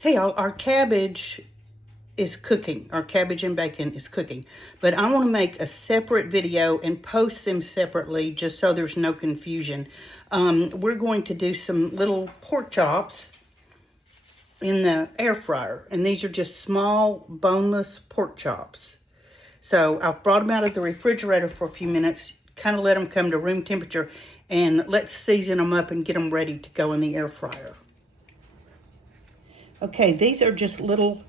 Hey, y'all, our cabbage is cooking. Our cabbage and bacon is cooking. But I want to make a separate video and post them separately just so there's no confusion. We're going to do some little pork chops in the air fryer. And these are just small, boneless pork chops. So I've brought them out of the refrigerator for a few minutes, kind of let them come to room temperature, and let's season them up and get them ready to go in the air fryer. Okay, these are just little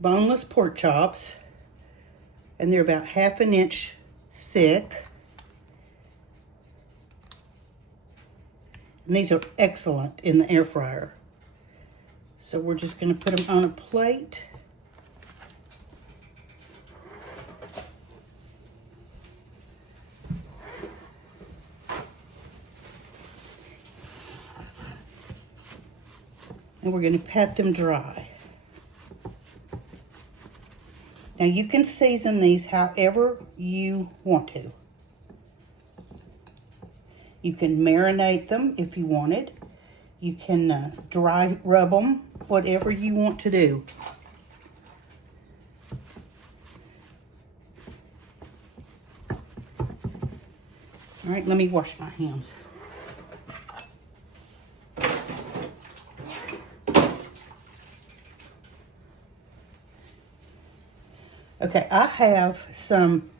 boneless pork chops, and they're about 1/2 inch thick. And these are excellent in the air fryer. So we're just going to put them on a plate. And we're going to pat them dry. Now you can season these however you want to. You can marinate them if you wanted. You can dry rub them, whatever you want to do. All right, let me wash my hands. Okay, I have some,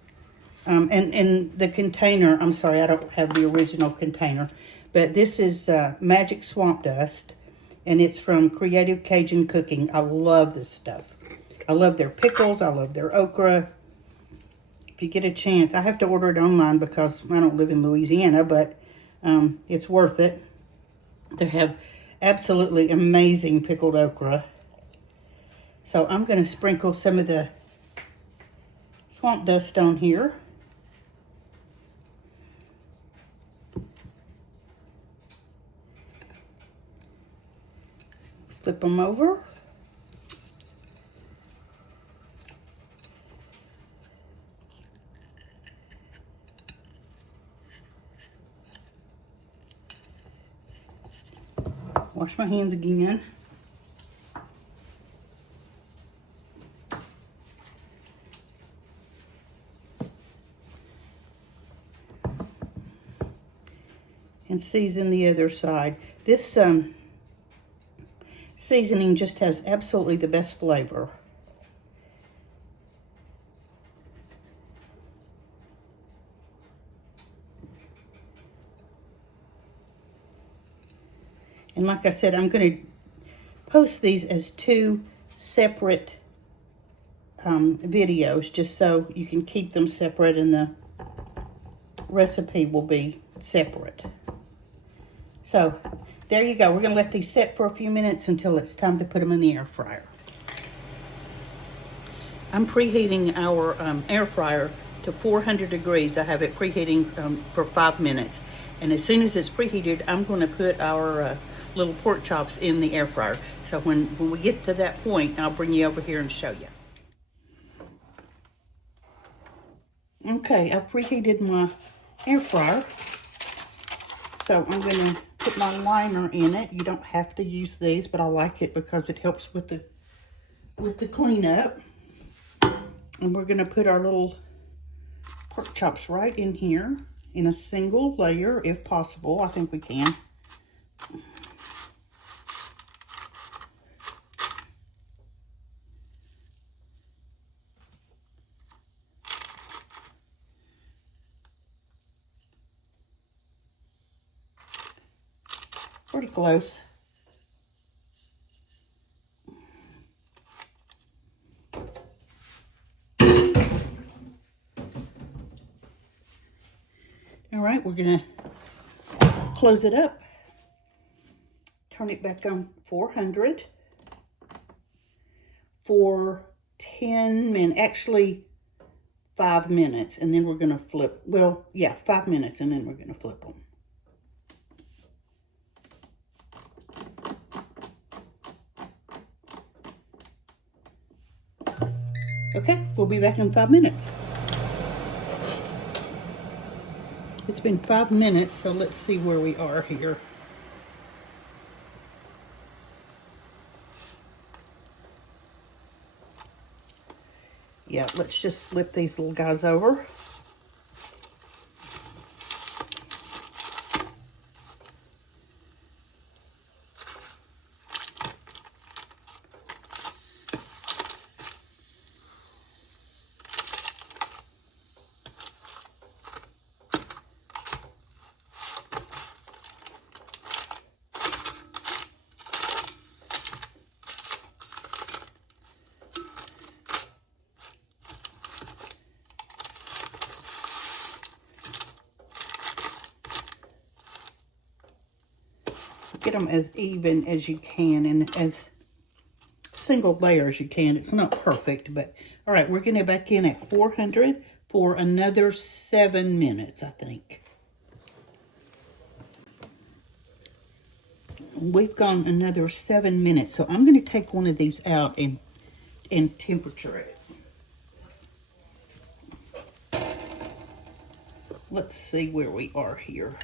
and the container, I'm sorry, I don't have the original container, but this is Magic Swamp Dust, and it's from Creative Cajun Cooking. I love this stuff. I love their pickles. I love their okra. If you get a chance, I have to order it online because I don't live in Louisiana, but it's worth it. They have absolutely amazing pickled okra. So I'm going to sprinkle some of the swamp dust on here. Flip them over. Wash my hands again. And season the other side. This seasoning just has absolutely the best flavor. And like I said, I'm going to post these as 2 separate videos just so you can keep them separate and the recipe will be separate. So there you go. We're going to let these set for a few minutes until it's time to put them in the air fryer. I'm preheating our air fryer to 400 degrees. I have it preheating for 5 minutes. And as soon as it's preheated, I'm going to put our little pork chops in the air fryer. So when we get to that point, I'll bring you over here and show you. Okay, I preheated my air fryer. So I'm going to put my liner in it. You don't have to use these, but I like it because it helps with the cleanup. And we're going to put our little pork chops right in here in a single layer if possible. I think we can. Pretty close. All right, we're gonna close it up. Turn it back on 400 for 10 minutes, actually 5 minutes, and then we're gonna flip. Well, yeah, 5 minutes, and then we're gonna flip them. Okay, we'll be back in 5 minutes. It's been 5 minutes, so let's see where we are here. Yeah, let's just flip these little guys over. Get them as even as you can and as single layer as you can. It's not perfect, but all right, we're going to back in at 400 for another 7 minutes, I think. We've gone another 7 minutes, so I'm going to take one of these out and temperature it. Let's see where we are here.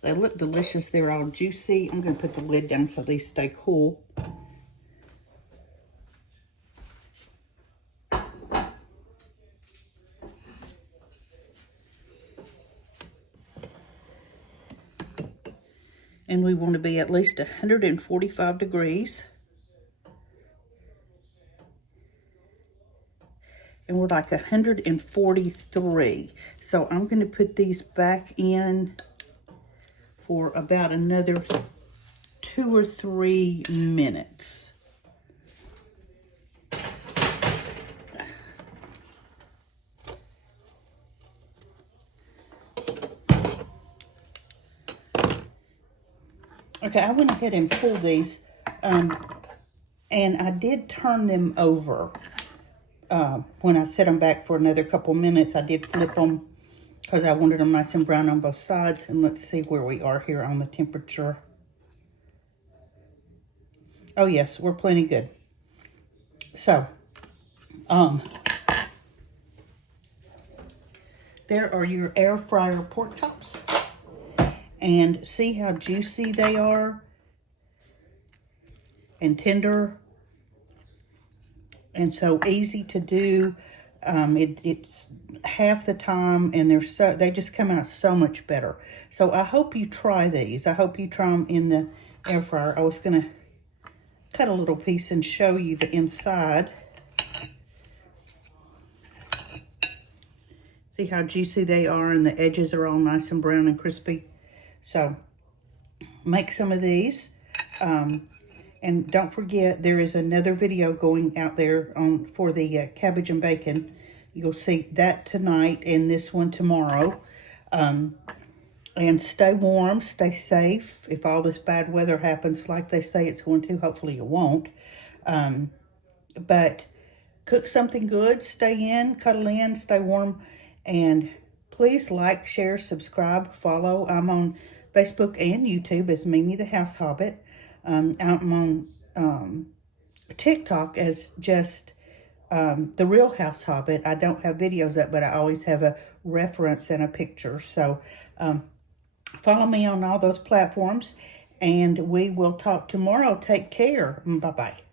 They look delicious. They're all juicy. I'm going to put the lid down so they stay cool. And we want to be at least 145 degrees. And we're like 143. So I'm going to put these back in for about another 2 or 3 minutes. Okay, I went ahead and pulled these, and I did turn them over. When I set them back for another couple minutes, I did flip them because I wanted them nice and brown on both sides. And let's see where we are here on the temperature. Oh yes, we're plenty good. So, there are your air fryer pork chops. And see how juicy they are and tender and so easy to do. It's half the time, and they just come out so much better. So I hope you try these. I hope you try them in the air fryer. I was going to cut a little piece and show you the inside. See how juicy they are, and the edges are all nice and brown and crispy. So make some of these. And don't forget, there is another video going out there for the cabbage and bacon. You'll see that tonight and this one tomorrow. And stay warm, stay safe. If all this bad weather happens like they say it's going to, hopefully it won't. But cook something good, stay in, cuddle in, stay warm. And please like, share, subscribe, follow. I'm on Facebook and YouTube as Mimi the House Hobbit. I'm on TikTok as just the Real House Hobbit. I don't have videos up, but I always have a reference and a picture. So follow me on all those platforms, and we will talk tomorrow. Take care. Bye-bye.